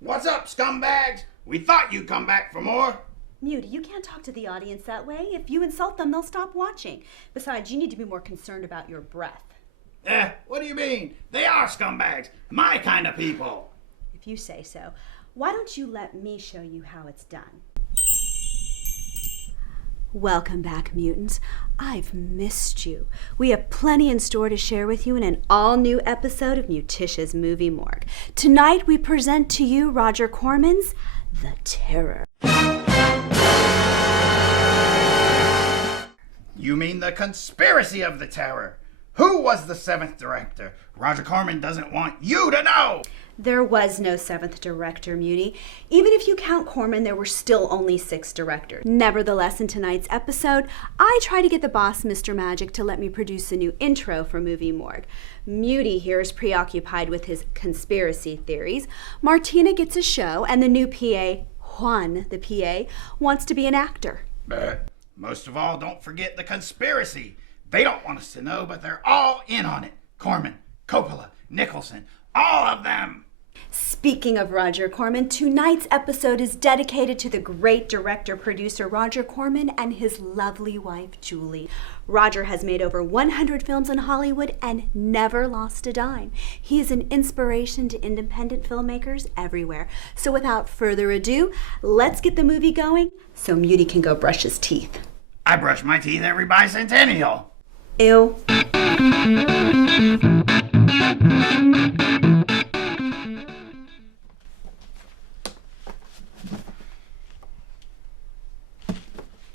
What's up, scumbags? We thought you'd come back for more. Mutie, you can't talk to the audience that way. If you insult them, they'll stop watching. Besides, you need to be more concerned about your breath. What do you mean? They are scumbags. My kind of people. If you say so. Why don't you let me show you how it's done? Welcome back, mutants. I've missed you. We have plenty in store to share with you in an all-new episode of Muticia's Movie Morgue. Tonight we present to you Roger Corman's The Terror. You mean the conspiracy of the terror? Who was the seventh director? Roger Corman doesn't want you to know. There was no seventh director, Mutie. Even if you count Corman, there were still only 6 directors. Nevertheless, in tonight's episode, I try to get the boss, Mr. Magic, to let me produce a new intro for Movie Morgue. Mutie here is preoccupied with his conspiracy theories. Martina gets a show, and the new PA, Juan, the PA, wants to be an actor. Most of all, don't forget the conspiracy. They don't want us to know, but they're all in on it. Corman, Coppola, Nicholson, all of them. Speaking of Roger Corman, tonight's episode is dedicated to the great director-producer Roger Corman and his lovely wife, Julie. Roger has made over 100 films in Hollywood and never lost a dime. He is an inspiration to independent filmmakers everywhere. So without further ado, let's get the movie going so Mutie can go brush his teeth. I brush my teeth every bicentennial. Ew.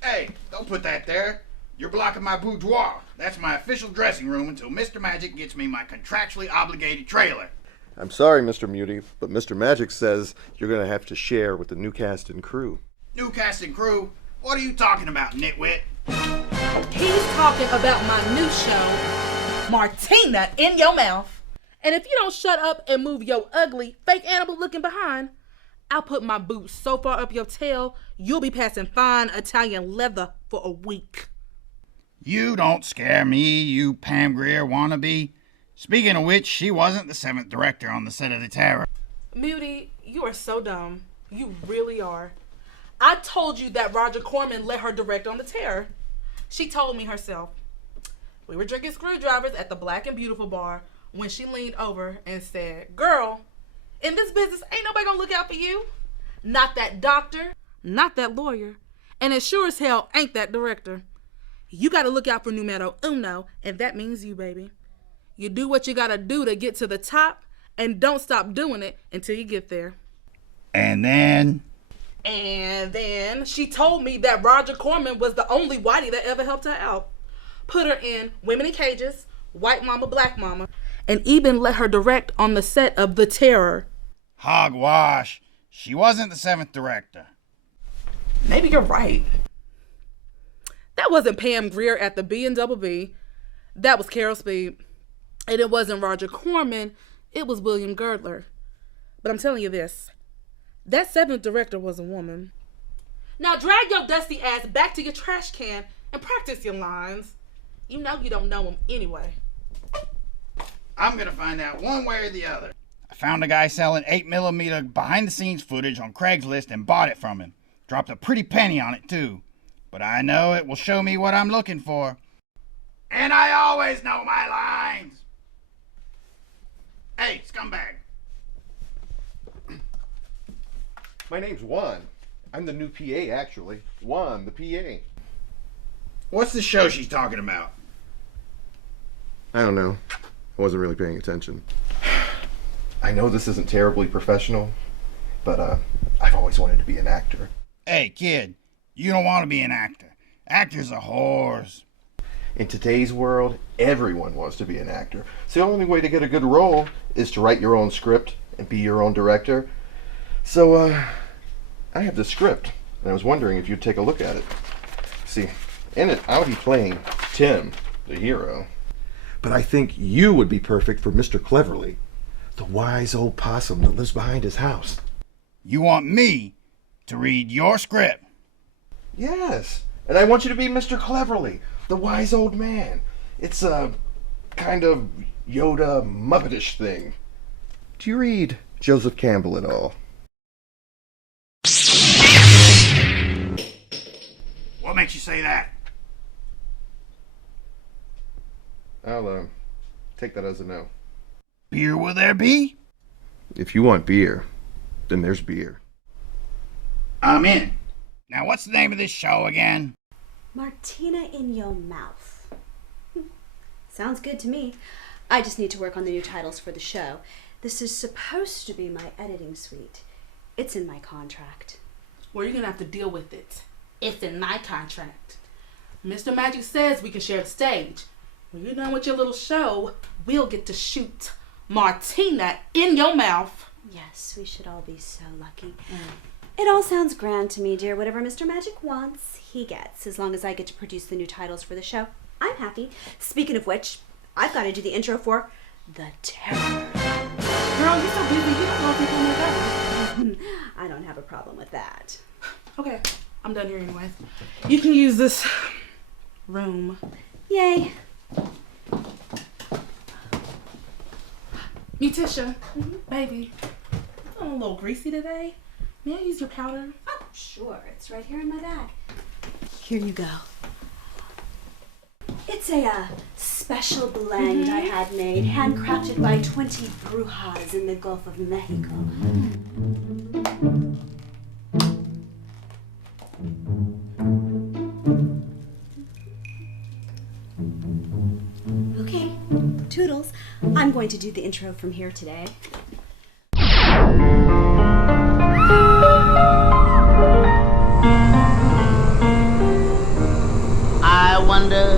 Hey, don't put that there. You're blocking my boudoir. That's my official dressing room until Mr. Magic gets me my contractually obligated trailer. I'm sorry, Mr. Mutie, but Mr. Magic says you're going to have to share with the new cast and crew. New cast and crew? What are you talking about, nitwit? He's talking about my new show, Martina in Your Mouth. And if you don't shut up and move your ugly, fake animal looking behind, I'll put my boots so far up your tail, you'll be passing fine Italian leather for a week. You don't scare me, you Pam Grier wannabe. Speaking of which, she wasn't the 7th director on the set of The Terror. Mutie, you are so dumb. You really are. I told you that Roger Corman let her direct on The Terror. She told me herself. We were drinking screwdrivers at the Black and Beautiful bar when she leaned over and said, "Girl, in this business, ain't nobody gonna look out for you. Not that doctor, not that lawyer, and it sure as hell ain't that director. You gotta look out for numero uno, and that means you, baby. You do what you gotta do to get to the top, and don't stop doing it until you get there." And then She told me that Roger Corman was the only whitey that ever helped her out. Put her in Women in Cages, White Mama, Black Mama, and even let her direct on the set of The Terror. Hogwash. She wasn't the 7th director. Maybe you're right. That wasn't Pam Grier at the B&BB. That was Carol Speed. And it wasn't Roger Corman. It was William Girdler. But I'm telling you this. That 7th director was a woman. Now drag your dusty ass back to your trash can and practice your lines. You know you don't know them anyway. I'm gonna find out one way or the other. I found a guy selling 8mm behind-the-scenes footage on Craigslist and bought it from him. Dropped a pretty penny on it, too. But I know it will show me what I'm looking for. And I always know my lines! Hey, scumbag. My name's Juan. I'm the new PA, actually. Juan, the PA. What's the show she's talking about? I don't know. I wasn't really paying attention. I know this isn't terribly professional, but I've always wanted to be an actor. Hey, kid, you don't want to be an actor. Actors are whores. In today's world, everyone wants to be an actor. So the only way to get a good role is to write your own script and be your own director. So, I have the script, and I was wondering if you'd take a look at it. See, in it, I'll be playing Tim, the hero. But I think you would be perfect for Mr. Cleverly, the wise old possum that lives behind his house. You want me to read your script? Yes, and I want you to be Mr. Cleverly, the wise old man. It's a kind of Yoda Muppetish thing. Do you read Joseph Campbell at all? say that? I'll take that as a no. Beer will there be? If you want beer, then there's beer. I'm in. Now what's the name of this show again? Martina in Your Mouth. Sounds good to me. I just need to work on the new titles for the show. This is supposed to be my editing suite. It's in my contract. Well, you're gonna have to deal with it. It's in my contract. Mr. Magic says we can share the stage. When you're done with your little show, we'll get to shoot Martina in Your Mouth. Yes, we should all be so lucky. It all sounds grand to me, dear. Whatever Mr. Magic wants, he gets. As long as I get to produce the new titles for the show, I'm happy. Speaking of which, I've got to do the intro for The Terror. Girl, you're so busy, you don't know if you're coming or going. I don't have a problem with that. Okay, I'm done here anyways. You can use this room. Yay. Muticia, baby, I'm a little greasy today. May I use your powder? Oh, sure. It's right here in my bag. Here you go. It's a special blend I had made, handcrafted by 20 brujas in the Gulf of Mexico. Okay, toodles. I'm going to do the intro from here today. I wonder,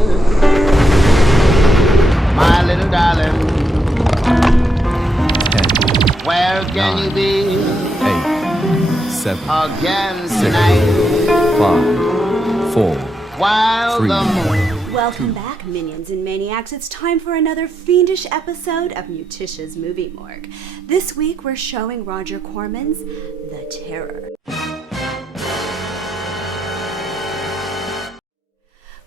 my little darling, 10, where can 9, you be 8, 7, again 6, tonight? 5, 4, While 3, the moon. Welcome back, minions and maniacs. It's time for another fiendish episode of Muticia's Movie Morgue. This week we're showing Roger Corman's The Terror.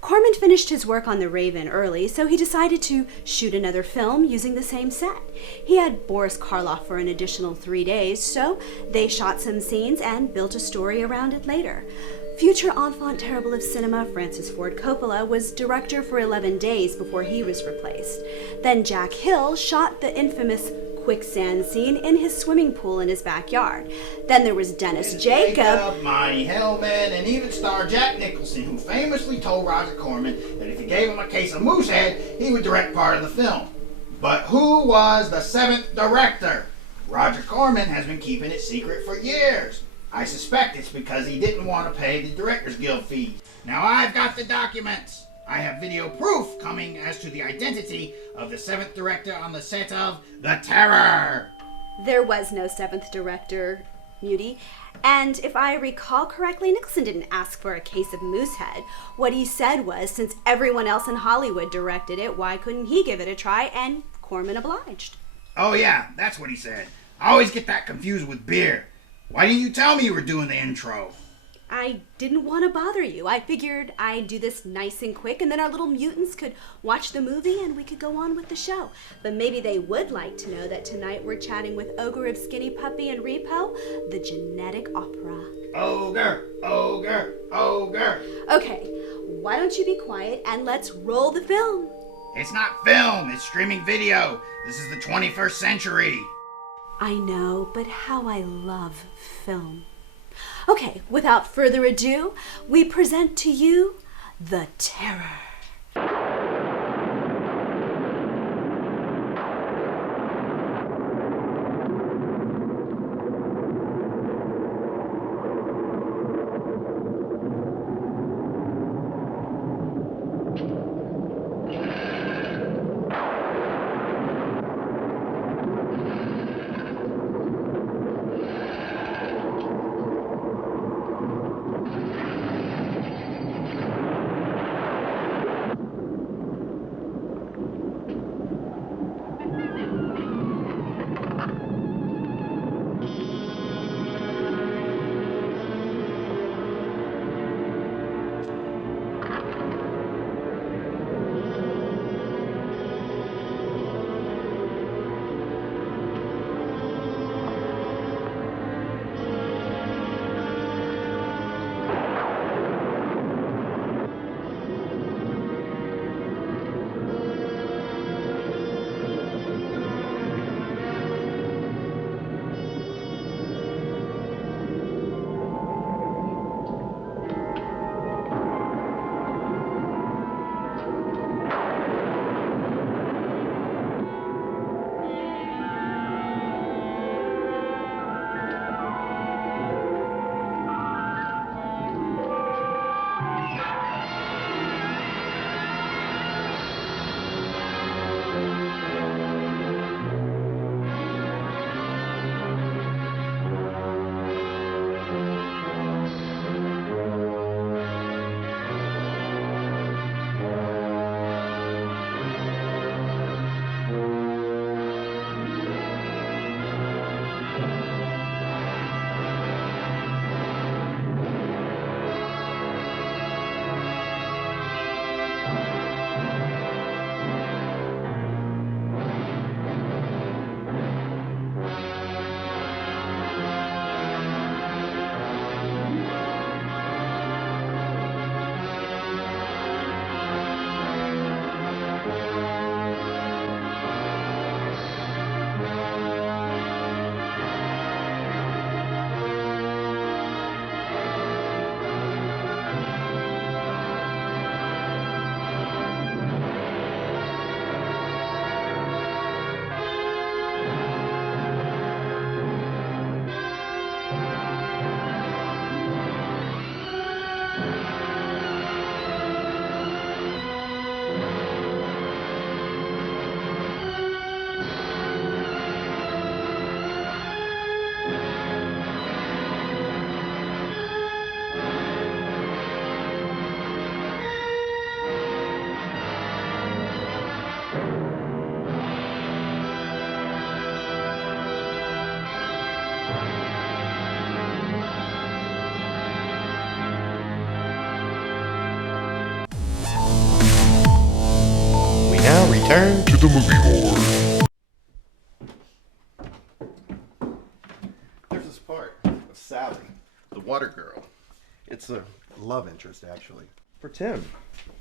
Corman finished his work on The Raven early, so he decided to shoot another film using the same set. He had Boris Karloff for an additional 3 days, so they shot some scenes and built a story around it later. Future enfant terrible of cinema Francis Ford Coppola was director for 11 days before he was replaced. Then Jack Hill shot the infamous quicksand scene in his swimming pool in his backyard. Then there was Dennis Jacob, Monty Hellman, and even star Jack Nicholson, who famously told Roger Corman that if he gave him a case of Moosehead, he would direct part of the film. But who was the seventh director? Roger Corman has been keeping it secret for years. I suspect it's because he didn't want to pay the Directors Guild fee. Now I've got the documents. I have video proof coming as to the identity of the seventh director on the set of The Terror. There was no seventh director, Mutie. And if I recall correctly, Nicholson didn't ask for a case of Moosehead. What he said was, since everyone else in Hollywood directed it, why couldn't he give it a try? And Corman obliged. Oh yeah, that's what he said. I always get that confused with beer. Why didn't you tell me you were doing the intro? I didn't want to bother you. I figured I'd do this nice and quick, and then our little mutants could watch the movie and we could go on with the show. But maybe they would like to know that tonight we're chatting with Ogre of Skinny Puppy and Repo, the genetic opera. Ogre, ogre, ogre. Okay, why don't you be quiet and let's roll the film. It's not film, it's streaming video. This is the 21st century. I know, but how I love film. Okay, without further ado, we present to you The Terror. return to the movie board. There's this part of Sally, the water girl. It's a love interest, actually, for Tim,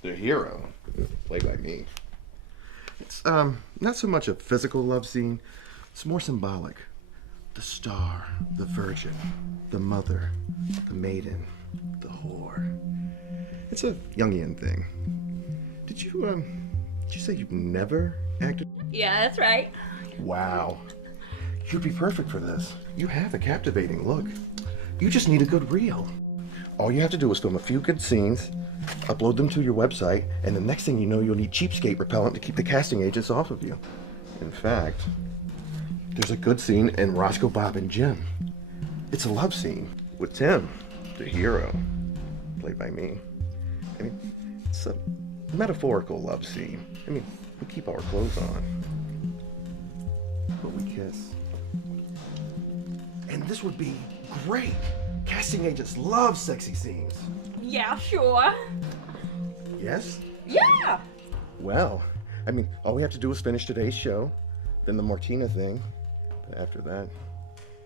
the hero, played by me. It's not so much a physical love scene, it's more symbolic. The star, the virgin, the mother, the maiden, the whore. It's a Jungian thing. Did you say you've never acted? Yeah, that's right. Wow. You'd be perfect for this. You have a captivating look. You just need a good reel. All you have to do is film a few good scenes, upload them to your website, and the next thing you know, you'll need cheapskate repellent to keep the casting agents off of you. In fact, there's a good scene in Roscoe, Bob, and Jim. It's a love scene with Tim, the hero, played by me. I mean, it's a metaphorical love scene. I mean, we keep our clothes on, but we kiss. And this would be great. Casting agents love sexy scenes. Yeah, sure. Yes? Yeah. Well, I mean, all we have to do is finish today's show, then the Martina thing. After that,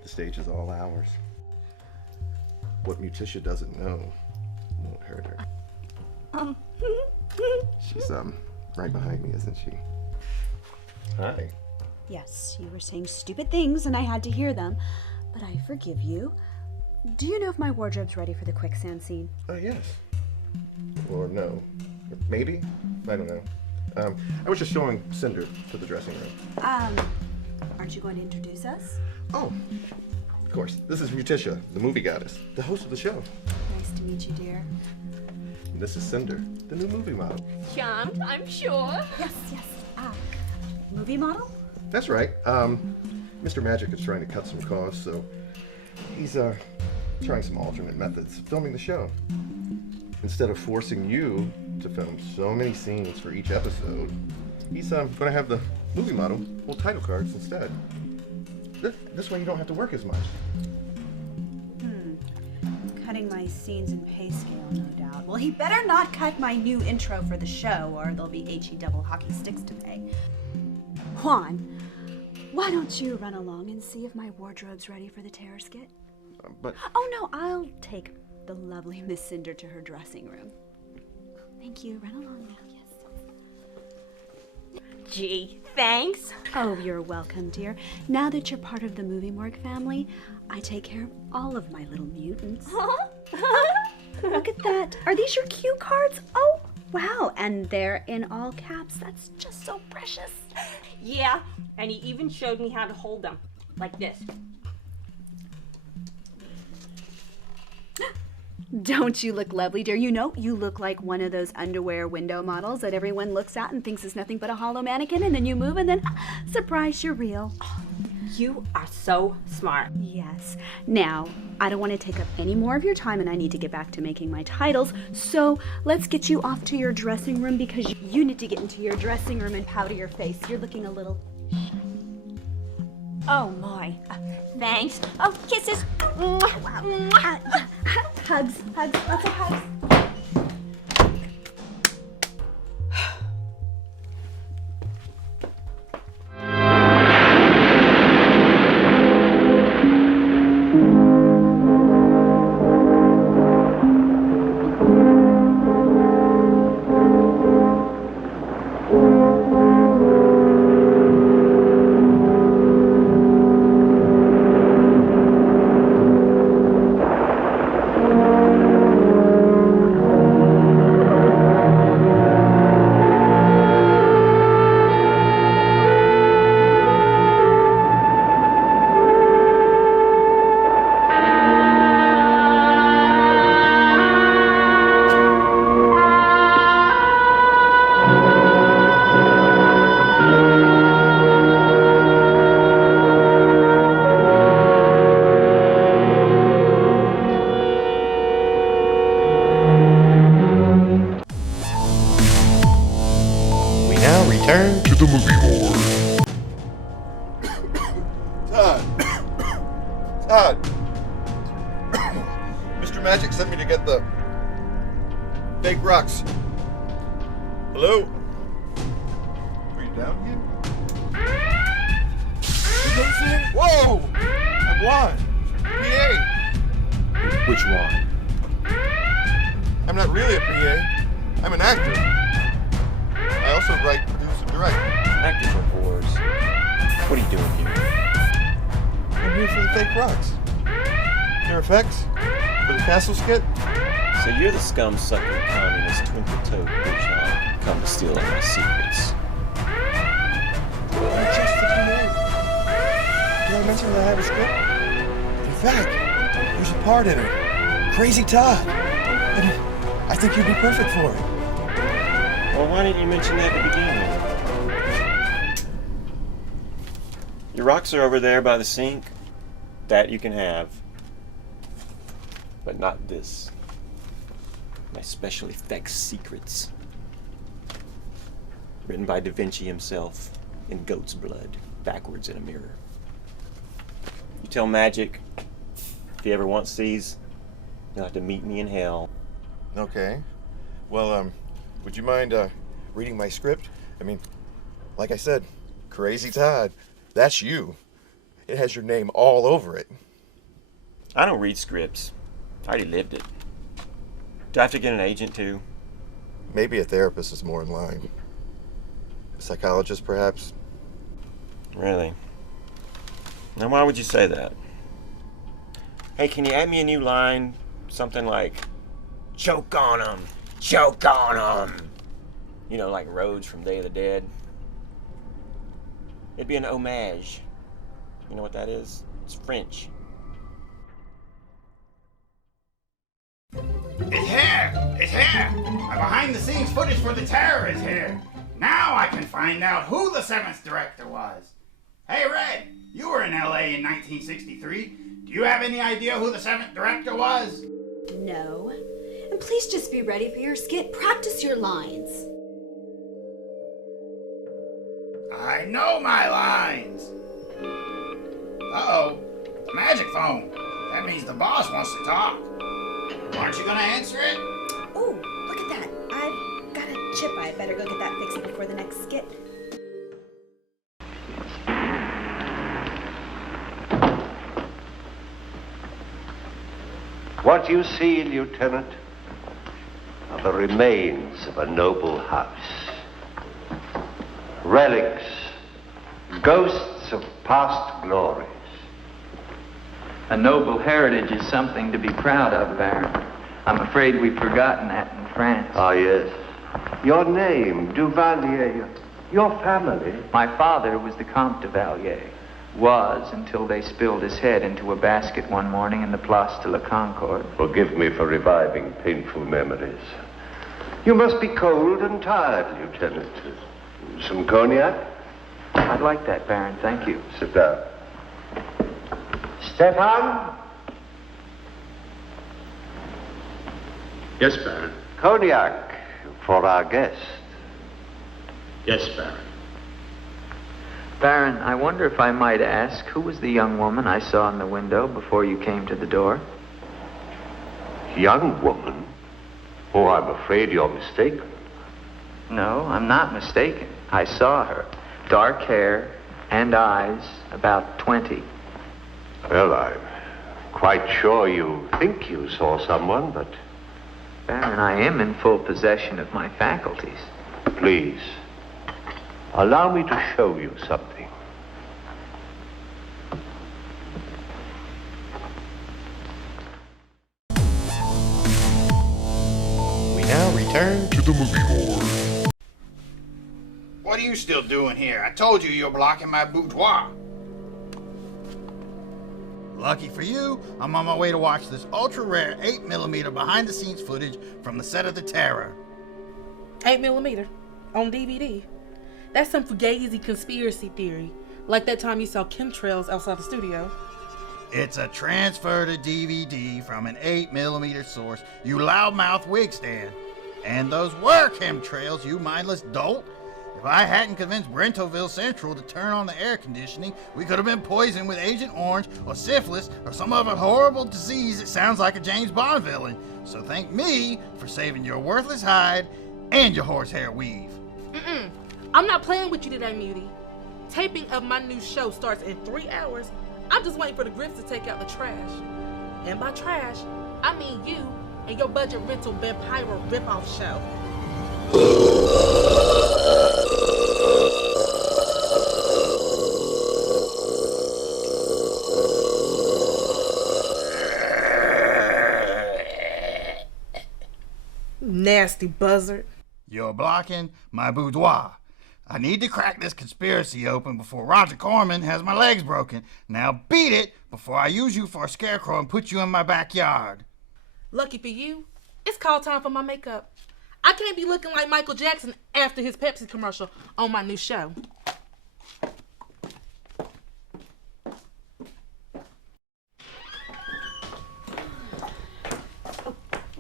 the stage is all ours. What Muticia doesn't know won't hurt her. She's right behind me, isn't she? Hi. Yes, you were saying stupid things and I had to hear them, but I forgive you. Do you know if my wardrobe's ready for the quicksand scene? Yes. Or no. Or maybe? I don't know. I was just showing Cinder to the dressing room. Aren't you going to introduce us? Oh, of course. This is Muticia, the Movie Goddess, the host of the show. Nice to meet you, dear. And this is Cinder, the new movie model. Charmed, I'm sure. Yes. Movie model? That's right. Mr. Magic is trying to cut some costs, so he's trying some alternate methods of filming the show. Instead of forcing you to film so many scenes for each episode, he's going to have the movie model hold title cards instead. This way you don't have to work as much. Cutting my scenes in pay scale, no doubt. Well, he better not cut my new intro for the show, or there'll be HE double hockey sticks to pay. Juan, why don't you run along and see if my wardrobe's ready for the terror skit? But Oh no, I'll take the lovely Miss Cinder to her dressing room. Thank you. Run along now, yes. Gee, thanks. Oh, you're welcome, dear. Now that you're part of the Movie Morgue family, I take care of all of my little mutants. Look at that. Are these your cue cards? Oh, wow. And they're in all caps. That's just so precious. Yeah, and he even showed me how to hold them, like this. Don't you look lovely, dear? You know, you look like one of those underwear window models that everyone looks at and thinks is nothing but a hollow mannequin, and then you move and then, surprise, you're real. You are so smart. Yes. Now, I don't want to take up any more of your time, and I need to get back to making my titles, so let's get you off to your dressing room because you need to get into your dressing room and powder your face. You're looking a little... Oh my. Thanks. Oh, kisses. Hugs, lots of hugs. Return to the movie board. Todd. Mr. Magic sent me to get the fake rocks. Hello? Who are you down here? You know what? Whoa! I'm Juan. PA. Which one? I'm not really a PA. I'm an actor. I also write, produce, and direct. Actors are whores. What are you doing here? I'm here for the fake rocks. Their effects? For the castle skit? So you're the scum-sucking communist twinkle-toed bitch come to steal all my secrets. I'm just the PA. Did I mention that I have a script? In fact, there's a part in it. Crazy Todd. And I think you'd be perfect for it. Well, why didn't you mention that at the beginning? Your rocks are over there by the sink. That you can have. But not this. My special effects secrets. Written by Da Vinci himself in goat's blood, backwards in a mirror. You tell Magic, if he ever wants these, you'll have to meet me in hell. Okay. Well, would you mind reading my script? I mean, like I said, Crazy Todd. That's you. It has your name all over it. I don't read scripts. I already lived it. Do I have to get an agent too? Maybe a therapist is more in line. A psychologist, perhaps? Really? Now why would you say that? Hey, can you add me a new line? Something like, choke on 'em, choke on 'em. You know, like Rhodes from Day of the Dead. It'd be an homage. You know what that is? It's French. It's here! It's here! My behind-the-scenes footage for The Terror is here! Now I can find out who the 7th director was! Hey, Red! You were in LA in 1963. Do you have any idea who the 7th director was? No. And please just be ready for your skit. Practice your lines. I know my lines! Uh-oh. The magic phone. That means the boss wants to talk. Aren't you gonna answer it? Oh, look at that. I've got a chip. I better go get that fixed before the next skit. What you see, Lieutenant, are the remains of a noble house. Relics, ghosts of past glories. A noble heritage is something to be proud of, Baron. I'm afraid we've forgotten that in France. Ah, yes. Your name, Duvalier, your family. My father was the Comte de Valier. Was until they spilled his head into a basket one morning in the Place de la Concorde. Forgive me for reviving painful memories. You must be cold and tired, Lieutenant. Some cognac? I'd like that, Baron. Thank you. Sit down. Stefan? Yes, Baron. Cognac for our guest. Yes, Baron. Baron, I wonder if I might ask, who was the young woman I saw in the window before you came to the door? Young woman? Oh, I'm afraid you're mistaken. No, I'm not mistaken. I saw her. Dark hair and eyes, about 20. Well, I'm quite sure you think you saw someone, but... Baron, I am in full possession of my faculties. Please, allow me to show you something. We now return to the Movie Morgue. What are you still doing here? I told you you're blocking my boudoir. Lucky for you, I'm on my way to watch this ultra-rare 8mm behind-the-scenes footage from the set of The Terror. 8mm on DVD. That's some fugazi conspiracy theory, like that time you saw chemtrails outside the studio. It's a transfer to DVD from an 8mm source, you loudmouth wig stand. And those were chemtrails, you mindless dolt. If I hadn't convinced Brentoville Central to turn on the air conditioning, we could have been poisoned with Agent Orange or syphilis or some other horrible disease that sounds like a James Bond villain. So thank me for saving your worthless hide and your horsehair weave. I'm not playing with you today, Mutie. Taping of my new show starts in 3 hours. I'm just waiting for the Grips to take out the trash. And by trash, I mean you and your budget rental vampire ripoff show. Nasty buzzard. You're blocking my boudoir. I need to crack this conspiracy open before Roger Corman has my legs broken. Now beat it before I use you for a scarecrow and put you in my backyard. Lucky for you, it's call time for my makeup. I can't be looking like Michael Jackson after his Pepsi commercial on my new show.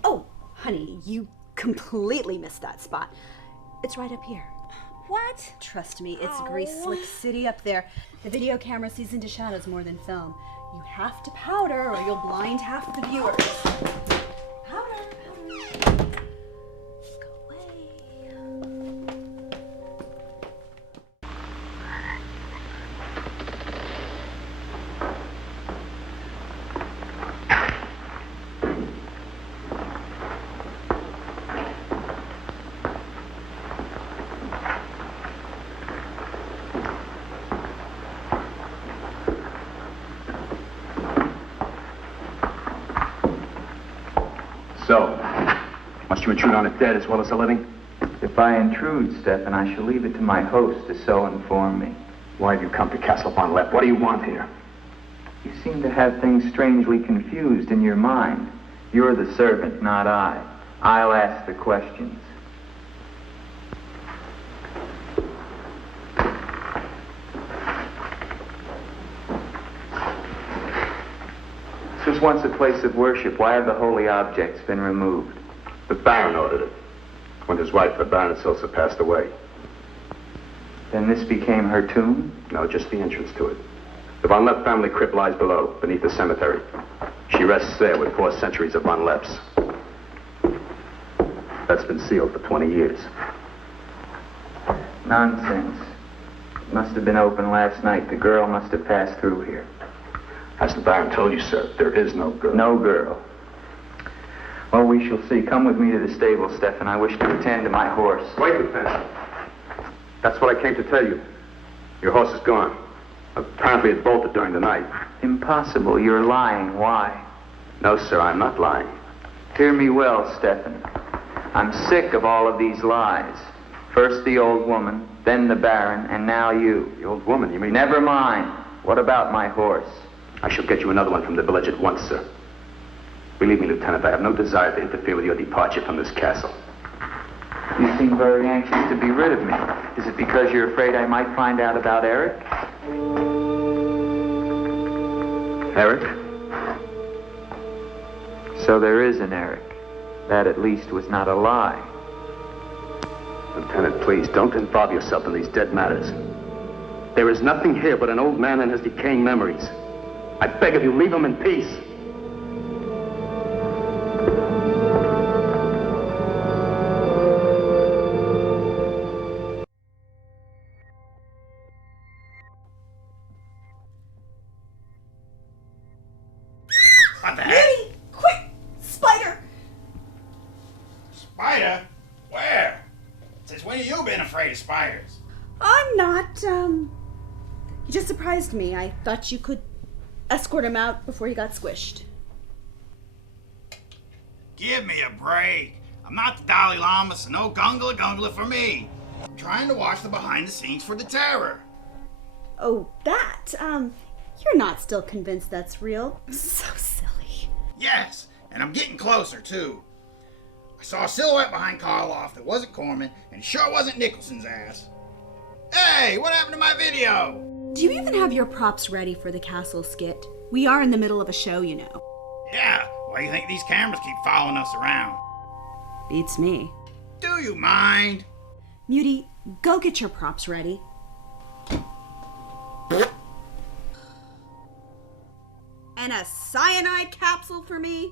Oh, honey, you completely missed that spot. It's right up here. What? Trust me, it's Grease Slick City up there. The video camera sees into shadows more than film. You have to powder or you'll blind half the viewers. Powder, powder. Go away. So, must you intrude on the dead as well as the living? If I intrude, Stefan, I shall leave it to my host to so inform me. Why have you come to Castle Von Lepp? What do you want here? You seem to have things strangely confused in your mind. You're the servant, not I. I'll ask the questions. This was once a place of worship. Why have the holy objects been removed? The Baron ordered it. When his wife, the Baroness Ilsa, passed away. Then this became her tomb? No, just the entrance to it. The Von Lepp family crypt lies below, beneath the cemetery. She rests there with 4 centuries of Von Lepps. That's been sealed for 20 years. Nonsense. It must have been open last night. The girl must have passed through here. As the Baron told you, sir, there is no girl. No girl. Well, we shall see. Come with me to the stable, Stefan. I wish to attend to my horse. Wait, Lieutenant. That's what I came to tell you. Your horse is gone. Apparently it bolted during the night. Impossible. You're lying. Why? No, sir, I'm not lying. Hear me well, Stefan. I'm sick of all of these lies. First the old woman, then the Baron, and now you. The old woman, you mean? Never mind. What about my horse? I shall get you another one from the village at once, sir. Believe me, Lieutenant, I have no desire to interfere with your departure from this castle. You seem very anxious to be rid of me. Is it because you're afraid I might find out about Eric? Eric? So there is an Eric. That at least was not a lie. Lieutenant, please, don't involve yourself in these dead matters. There is nothing here but an old man and his decaying memories. I beg of you, leave him in peace. What the heck? Mutie, quick! Spider! Spider? Where? Since when have you been afraid of spiders? I'm not, You just surprised me. I thought you could escort him out before he got squished. Give me a break. I'm not the Dalai Lama, so no gungla for me. I'm trying to watch the behind the scenes for the terror. Oh, that? You're not still convinced that's real? So silly. Yes, and I'm getting closer, too. I saw a silhouette behind Karloff that wasn't Corman, and it sure wasn't Nicholson's ass. Hey, what happened to my video? Do you even have your props ready for the castle skit? We are in the middle of a show, you know. Yeah, why do you think these cameras keep following us around? Beats me. Do you mind? Mutie, go get your props ready. And a cyanide capsule for me?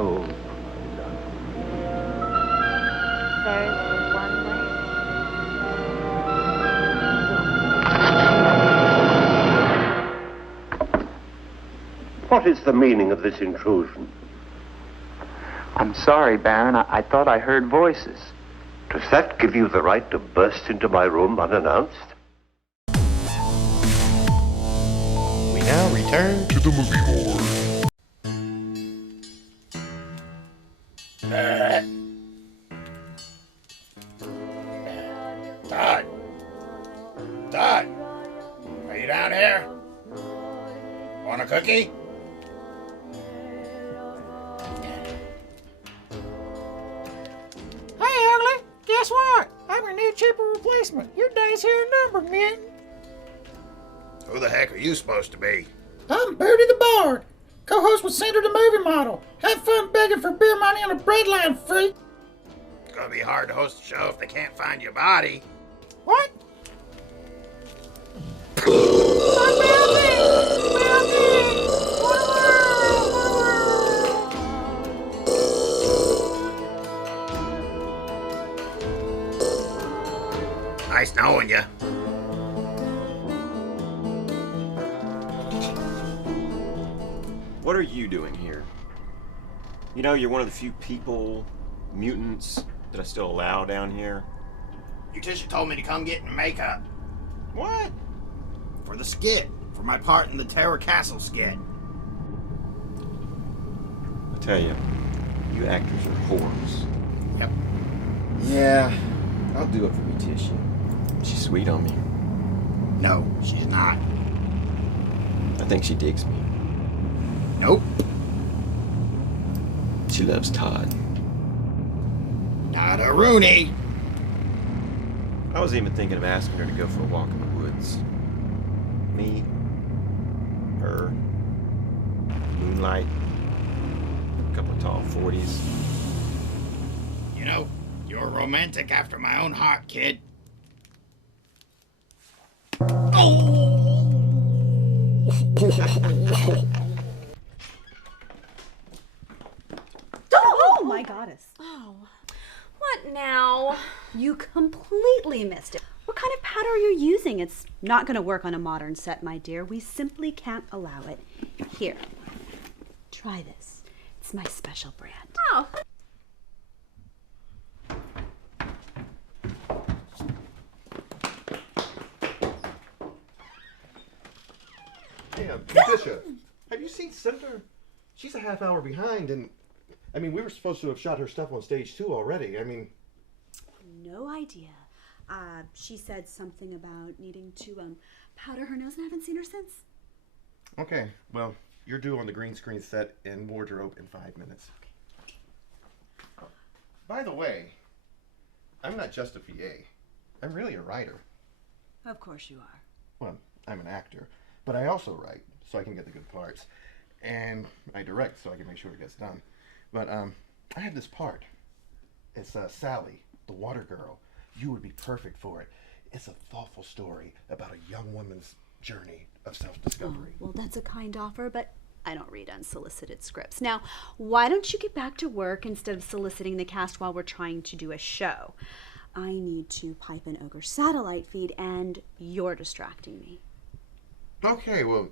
told. There is only one way. What is the meaning of this intrusion? I'm sorry, Baron. I thought I heard voices. Does that give you the right to burst into my room unannounced? We now return to the Movie Morgue. Todd! Todd! Are you down here? Want a cookie? Hey, Ogre, guess what? I'm your new cheaper replacement. Your days here are numbered, man. Who the heck are you supposed to be? I'm Booty the Bard, co-host with Cinder the Movie Model. Have fun begging for beer money on a breadline, freak. It's gonna be hard to host a show if they can't find your body. What? Nice knowing you. What are you doing here? You know, you're one of the few people, mutants, that I still allow down here. Muticia told me to come get in makeup. What? For the skit. For my part in the Terror Castle skit. I tell you, you actors are whores. Yep. Yeah, I'll do it for Muticia. She's sweet on me. No, she's not. I think she digs me. Nope. She loves Todd. Not a Rooney. I was even thinking of asking her to go for a walk in the woods. Me, her, moonlight, a couple of tall 40s. You know, you're a romantic after my own heart, kid. Oh, my goddess. Oh, what now? You completely missed it. What kind of powder are you using? It's not going to work on a modern set, my dear. We simply can't allow it. Here, try this. It's my special brand. Oh. Hey, Muticia, have you seen Cinder? She's a half hour behind, and I mean, we were supposed to have shot her stuff on stage 2 already. I mean, No idea. She said something about needing to powder her nose, and I haven't seen her since. okay, well, you're due on the green screen set and wardrobe in 5 minutes. By the way, I'm not just a PA. I'm really a writer. Of course you are. Well, I'm an actor, but I also write so I can get the good parts, and I direct so I can make sure it gets done. But I had this part. It's Sally, the water girl. You would be perfect for it. It's a thoughtful story about a young woman's journey of self-discovery. Oh, well, that's a kind offer, but I don't read unsolicited scripts. Now, why don't you get back to work instead of soliciting the cast while we're trying to do a show? I need to pipe an Ogre satellite feed, and you're distracting me. Okay, well,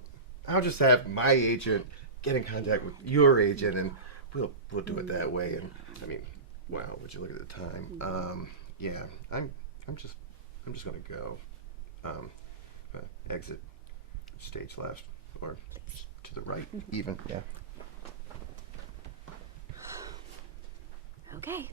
I'll just have my agent get in contact with your agent, and we'll do it that way. And I mean, wow, would you look at the time? Yeah, I'm just gonna go. Exit stage left or to the right, even. Yeah. Okay.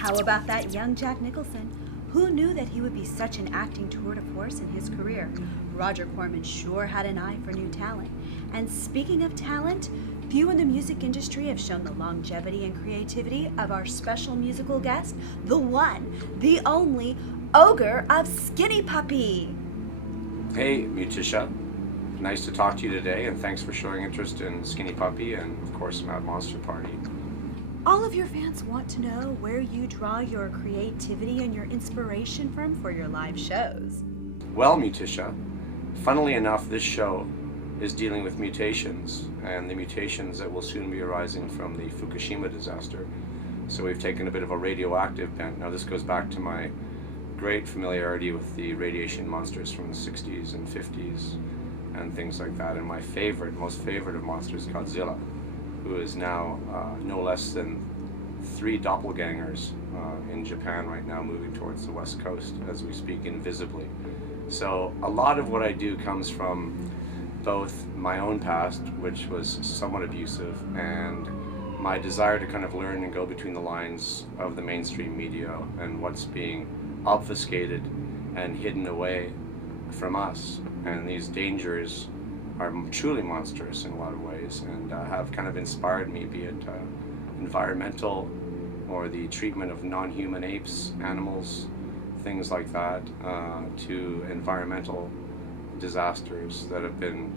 How about that young Jack Nicholson? Who knew that he would be such an acting tour de force in his career? Roger Corman sure had an eye for new talent. And speaking of talent, few in the music industry have shown the longevity and creativity of our special musical guest, the one, the only, Ogre of Skinny Puppy. Hey, Muticia. Nice to talk to you today, and thanks for showing interest in Skinny Puppy and, of course, Mad Monster Party. All of your fans want to know where you draw your creativity and your inspiration from for your live shows. Well, Muticia, funnily enough, this show is dealing with mutations, and the mutations that will soon be arising from the Fukushima disaster. So we've taken a bit of a radioactive bent. Now this goes back to my great familiarity with the radiation monsters from the 60s and 50s and things like that. And my most favorite of monsters, Godzilla, who is now no less than 3 doppelgangers in Japan right now, moving towards the west coast as we speak, invisibly. So a lot of what I do comes from both my own past, which was somewhat abusive, and my desire to kind of learn and go between the lines of the mainstream media and what's being obfuscated and hidden away from us. And these dangers are truly monstrous in a lot of ways, and have kind of inspired me, be it environmental or the treatment of non-human apes, animals, things like that, to environmental disasters that have been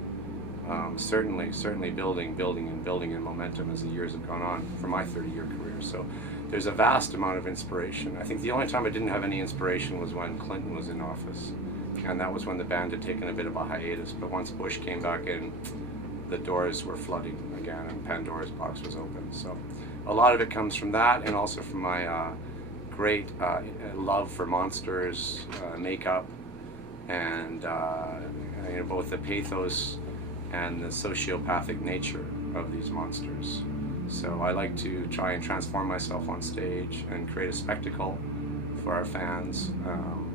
certainly building in momentum as the years have gone on for my 30-year career. So there's a vast amount of inspiration. I think the only time I didn't have any inspiration was when Clinton was in office, and that was when the band had taken a bit of a hiatus. But once Bush came back in, the doors were flooding again, and Pandora's box was open. So a lot of it comes from that, and also from my great love for monsters, makeup, and both the pathos and the sociopathic nature of these monsters. So I like to try and transform myself on stage and create a spectacle for our fans,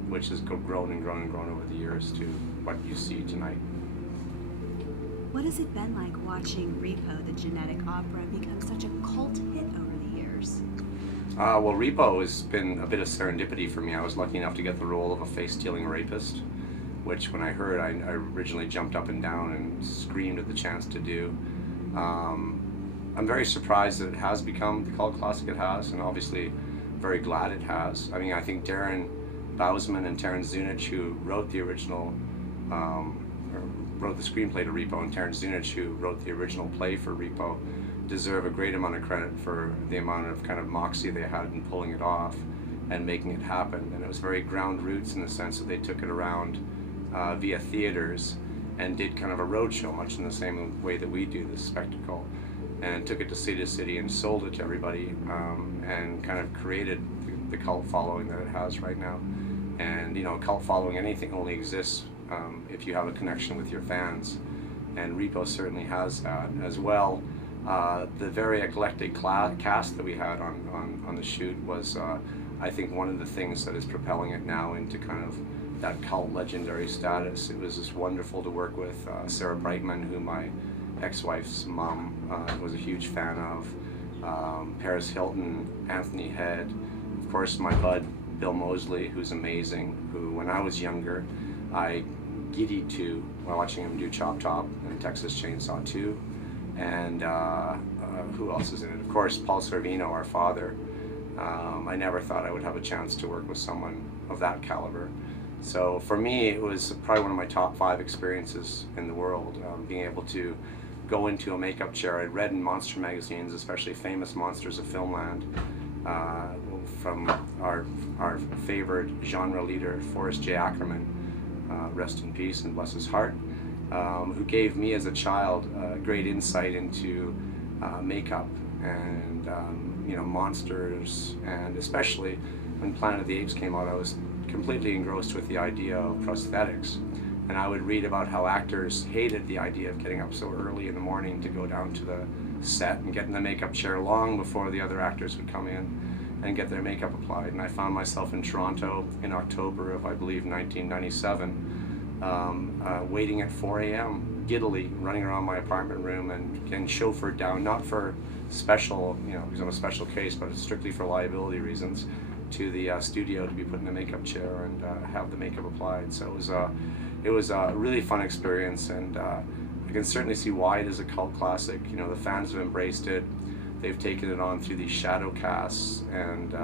which has grown and grown and grown over the years to what you see tonight. What has it been like watching Repo, the genetic opera, become such a cult hit over the years? Well, Repo has been a bit of serendipity for me. I was lucky enough to get the role of a face-stealing rapist, which when I heard, I originally jumped up and down and screamed at the chance to do. I'm very surprised that it has become the cult classic it has, and obviously very glad it has. I mean, I think Darren Bousman and Terrence Zunich, who wrote the original, wrote the screenplay to Repo, and Terrence Zunich, who wrote the original play for Repo, deserve a great amount of credit for the amount of kind of moxie they had in pulling it off and making it happen. And it was very ground roots in the sense that they took it around via theaters and did kind of a roadshow, much in the same way that we do this spectacle, and took it to city and sold it to everybody, and kind of created the cult following that it has right now. And cult following, anything only exists if you have a connection with your fans, and Repo certainly has that as well. The very eclectic cast that we had on the shoot was, I think, one of the things that is propelling it now into kind of that cult legendary status. It was just wonderful to work with Sarah Brightman, who my ex-wife's mom was a huge fan of, Paris Hilton, Anthony Head, of course my bud Bill Moseley, who's amazing, who when I was younger I giddied to while watching him do Chop Top and Texas Chainsaw 2, and who else is in it? Of course Paul Sorvino, our father. I never thought I would have a chance to work with someone of that caliber. So for me, it was probably one of my top 5 experiences in the world, being able to go into a makeup chair. I'd read in monster magazines, especially Famous Monsters of Filmland, from our favorite genre leader, Forrest J. Ackerman, rest in peace and bless his heart, who gave me as a child great insight into makeup and monsters, and especially when Planet of the Apes came out, I was completely engrossed with the idea of prosthetics. And I would read about how actors hated the idea of getting up so early in the morning to go down to the set and get in the makeup chair long before the other actors would come in and get their makeup applied. And I found myself in Toronto in October of, I believe, 1997, waiting at 4 a.m., giddily running around my apartment room and getting chauffeured down, not for special, because I'm a special case, but strictly for liability reasons, to the studio to be put in a makeup chair and have the makeup applied. So it was a really fun experience, and I can certainly see why it is a cult classic. The fans have embraced it. They've taken it on through these shadow casts, and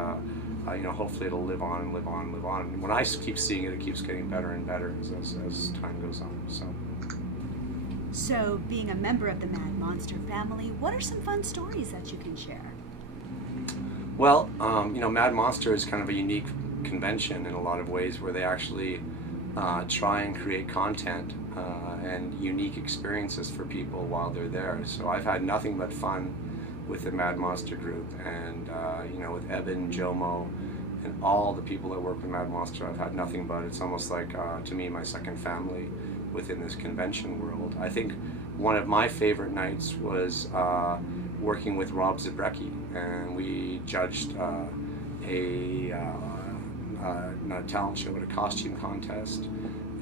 hopefully it'll live on and live on and live on. And when I keep seeing it, it keeps getting better and better as time goes on. So, being a member of the Mad Monster family, what are some fun stories that you can share? Well, Mad Monster is kind of a unique convention in a lot of ways, where they actually try and create content and unique experiences for people while they're there. So I've had nothing but fun with the Mad Monster group, and with Eben, Jomo, and all the people that work with Mad Monster. I've had nothing but, it's almost like, to me, my second family within this convention world. I think one of my favorite nights was working with Rob Zabrecki, and we judged not a talent show, but a costume contest,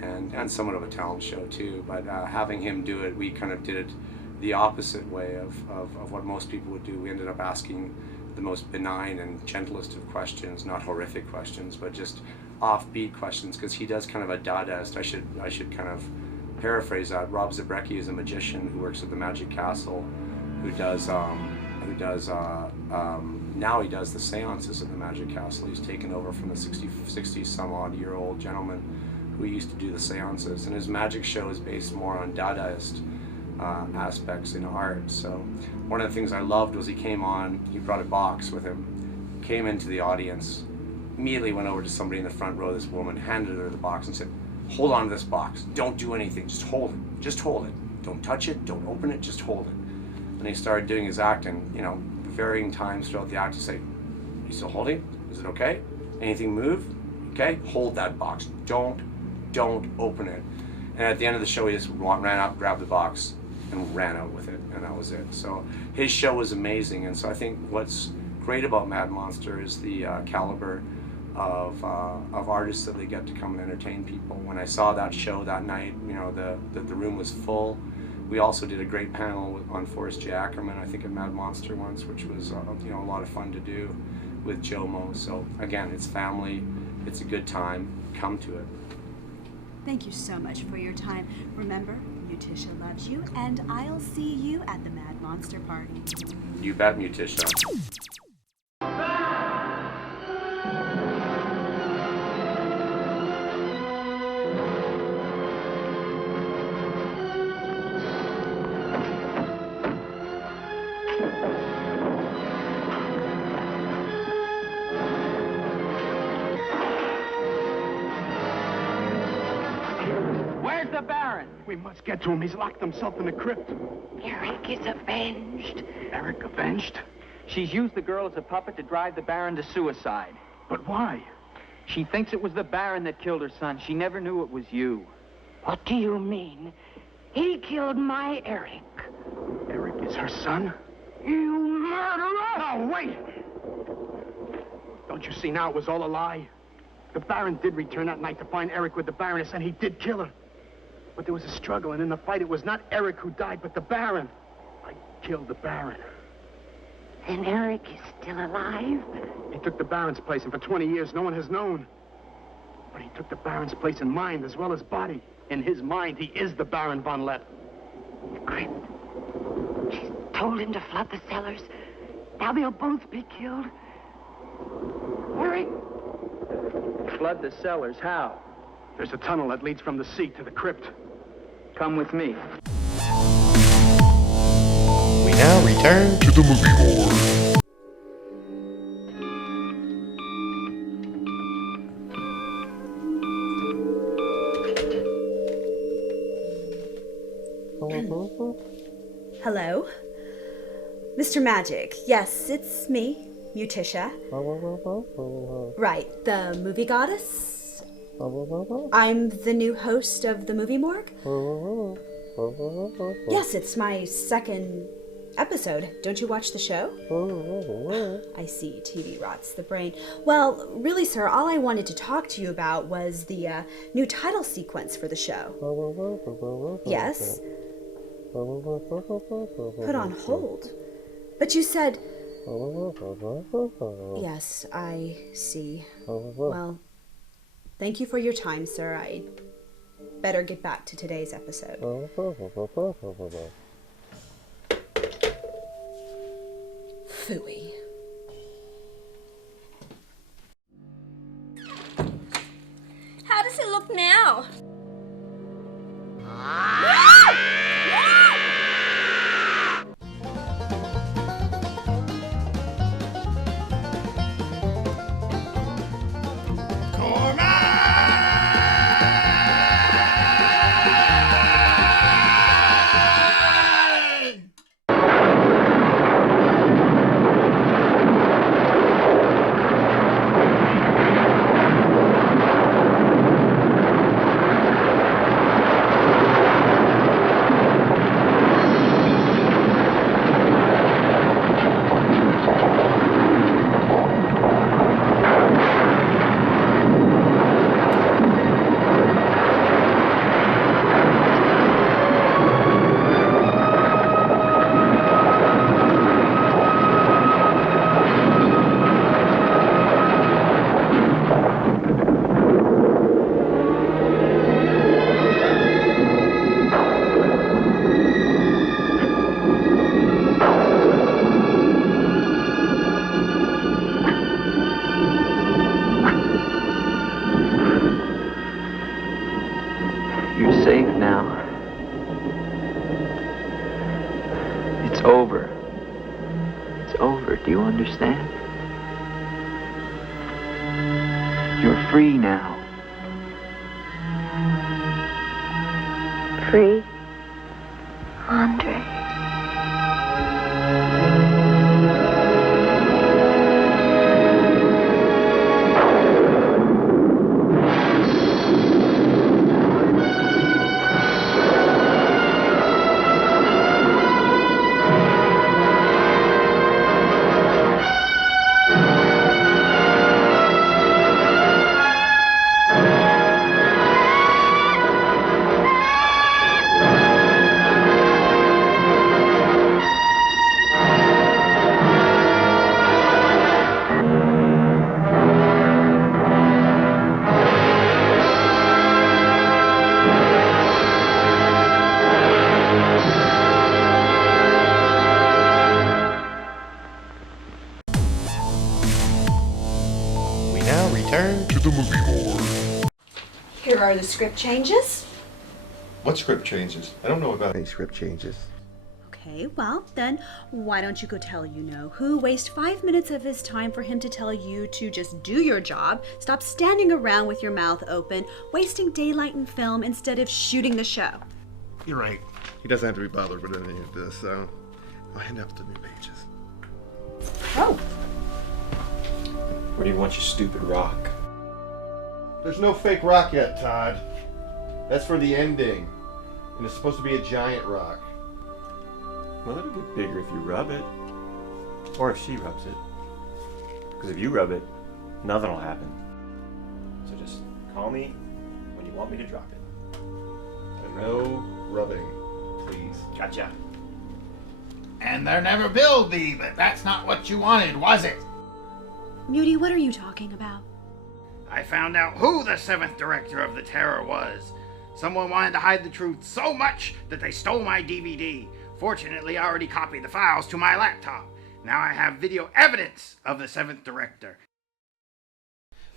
and somewhat of a talent show too. But having him do it, we kind of did it the opposite way of what most people would do. We ended up asking the most benign and gentlest of questions, not horrific questions, but just offbeat questions, because he does kind of a Dadaist. I should kind of paraphrase that. Rob Zabrecki is a magician who works at the Magic Castle, who does now he does the seances at the Magic Castle. He's taken over from the 60 some odd year old gentleman who used to do the seances, and his magic show is based more on Dadaist aspects in art. So one of the things I loved was he came on, he brought a box with him, came into the audience, immediately went over to somebody in the front row, this woman, handed her the box and said, "Hold on to this box, don't do anything, just hold it, don't touch it, don't open it, just hold it." And he started doing his act, and varying times throughout the act to say, "You still holding? Is it okay? Anything move? Okay, hold that box, don't open it." And at the end of the show, he just ran up, grabbed the box, and ran out with it, and that was it. So his show was amazing, and so I think what's great about Mad Monster is the caliber of artists that they get to come and entertain people. When I saw that show that night, the room was full. We also did a great panel on Forrest J. Ackerman, I think at Mad Monster once, which was a lot of fun to do with Jomo. So again, it's family, it's a good time, come to it. Thank you so much for your time. Remember, Muticia loves you, and I'll see you at the Mad Monster party. You bet, Muticia. Where's the Baron? We must get to him. He's locked himself in the crypt. Eric is avenged. Eric avenged? She's used the girl as a puppet to drive the Baron to suicide. But why? She thinks it was the Baron that killed her son. She never knew it was you. What do you mean? He killed my Eric. Eric is her son? You murderer! No, wait! Don't you see now it was all a lie? The Baron did return that night to find Eric with the Baroness, and he did kill her. But there was a struggle, and in the fight, it was not Eric who died, but the Baron. I killed the Baron. Then Eric is still alive? He took the Baron's place, and for 20 years, no one has known. But he took the Baron's place in mind as well as body. In his mind, he is the Baron von Lepp. The crypt. She's told him to flood the cellars. Now they'll both be killed. Eric. Flood the cellars? How? There's a tunnel that leads from the sea to the crypt. Come with me. We now return to the Movie Morgue. Hello? Mr. Magic. Yes, it's me, Muticia. Right, the Movie Goddess? I'm the new host of the Movie Morgue? Yes, it's my second episode. Don't you watch the show? I see, TV rots the brain. Well, really, sir, all I wanted to talk to you about was the new title sequence for the show. Yes? Put on hold. But you said... Yes, I see. Well, thank you for your time, sir. I better get back to today's episode. Phooey. How does it look now? Do you understand? You're free now. Free? Andre. Return to the Movie Morgue. Here are the script changes. What script changes? I don't know about any script changes. Okay, well, then why don't you go tell you-know-who, waste 5 minutes of his time for him to tell you to just do your job, stop standing around with your mouth open, wasting daylight in film instead of shooting the show. You're right. He doesn't have to be bothered with any of this, so I'll hand out the new pages. Oh. What do you want, you stupid rock? There's no fake rock yet, Todd. That's for the ending. And it's supposed to be a giant rock. Well, it'll get bigger if you rub it. Or if she rubs it. Because if you rub it, nothing will happen. So just call me when you want me to drop it. No rubbing, please. Gotcha. And there never will be, but that's not what you wanted, was it? Mutie, what are you talking about? I found out who the 7th director of the Terror was. Someone wanted to hide the truth so much that they stole my DVD. Fortunately, I already copied the files to my laptop. Now I have video evidence of the 7th director.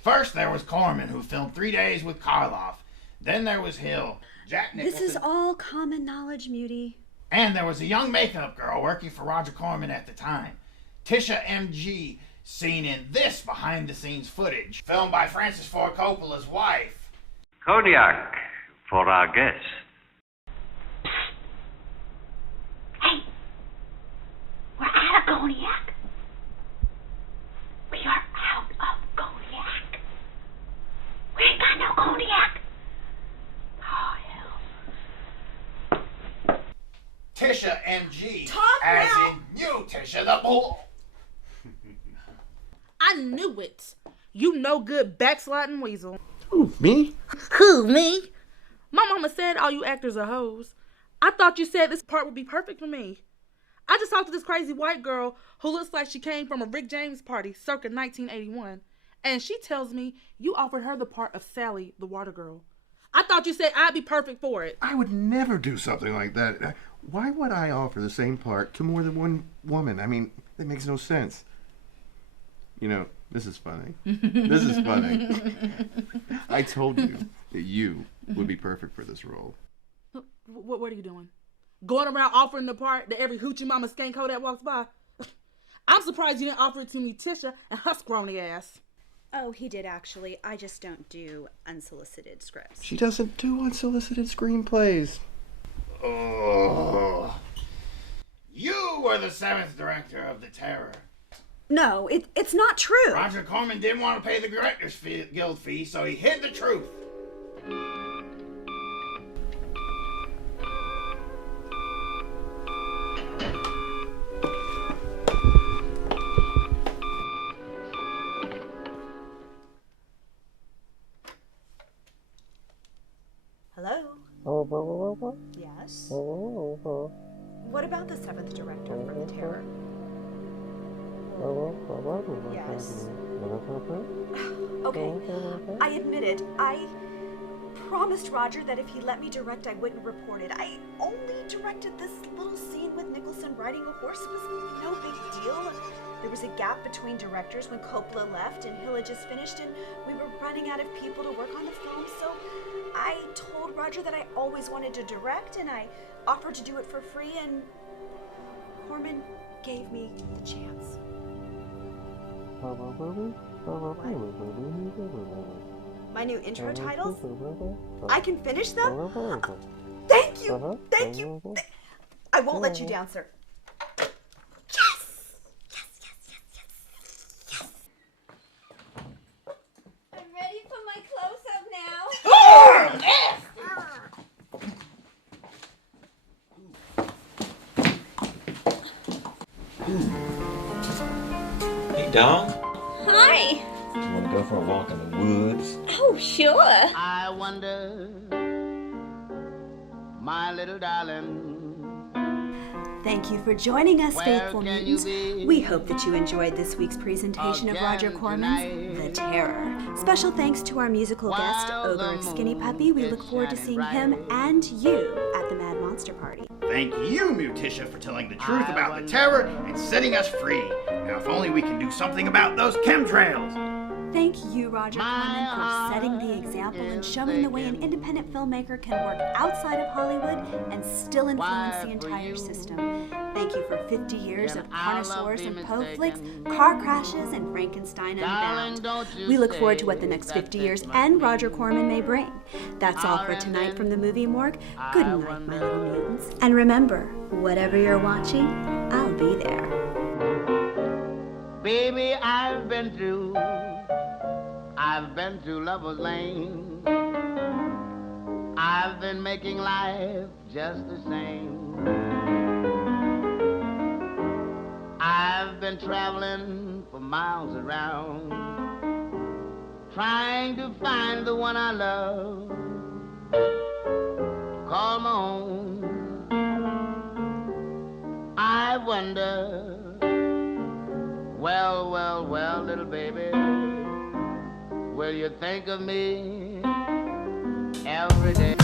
First, there was Corman, who filmed 3 days with Karloff. Then there was Hill, Jack Nicholson. This is all common knowledge, Mutie. And there was a young makeup girl working for Roger Corman at the time, Tisha M.G., seen in this behind-the-scenes footage, filmed by Francis Ford Coppola's wife. Cognac for our guest. Hey, we're out of cognac. We are out of cognac. We ain't got no cognac. Oh, hell. Tisha M.G. Talk as now. in Muticia the Movie. I knew it. You no good backsliding weasel. Who, me? Who, me? My mama said all you actors are hoes. I thought you said this part would be perfect for me. I just talked to this crazy white girl who looks like she came from a Rick James party circa 1981. And she tells me you offered her the part of Sally, the water girl. I thought you said I'd be perfect for it. I would never do something like that. Why would I offer the same part to more than one woman? I mean, that makes no sense. You know, this is funny. This is funny. I told you that you would be perfect for this role. What are you doing? Going around offering the part to every hoochie mama skanko that walks by? I'm surprised you didn't offer it to me, Tisha, and her scrawny ass. Oh, he did actually. I just don't do unsolicited scripts. She doesn't do unsolicited screenplays. Oh. You were the 7th director of the Terror. No, it's not true. Roger Corman didn't want to pay the Directors Guild fee, so he hid the truth. Hello? Yes? What about the 7th director for the Terror? Yes. Okay, I admit it. I promised Roger that if he let me direct, I wouldn't report it. I only directed this little scene with Nicholson riding a horse. It was no big deal. There was a gap between directors when Coppola left and Hill had just finished, and we were running out of people to work on the film, so I told Roger that I always wanted to direct, and I offered to do it for free, and Corman gave me the chance. My new intro titles? I can finish them? Thank you! Thank you! I won't let you down, sir. Yes! Yes, yes, yes, yes, yes! I'm ready for my close-up now. Oh, yes! Hey, Dom. Hi. You want to go for a walk in the woods? Oh, sure. I wonder, my little darling. Thank you for joining us, Where faithful can mutants. you be? We hope that you enjoyed this week's presentation of Roger Corman's The Terror. Special thanks to our musical guest, Ogre of Skinny Puppy. We look forward to seeing him and you at the Mad Monster Party. Thank you, Muticia, for telling the truth about the terror and setting us free. Now, if only we can do something about those chemtrails. Thank you, Roger Corman, for setting the example and showing the way an independent filmmaker can work outside of Hollywood and still influence the entire system. Thank you for 50 years of Carnosaurs and Poe flicks, car crashes, and Frankenstein Unbound. We look forward to what the next 50 years and Roger Corman may bring. That's all for tonight from the Movie Morgue. Good night, my little mutants. And remember, whatever you're watching, I'll be there. Baby, I've been through Lover's Lane. I've been making life just the same. I've been traveling for miles around, trying to find the one I love, call my own. I wonder, well, well, well, little baby, will you think of me every day?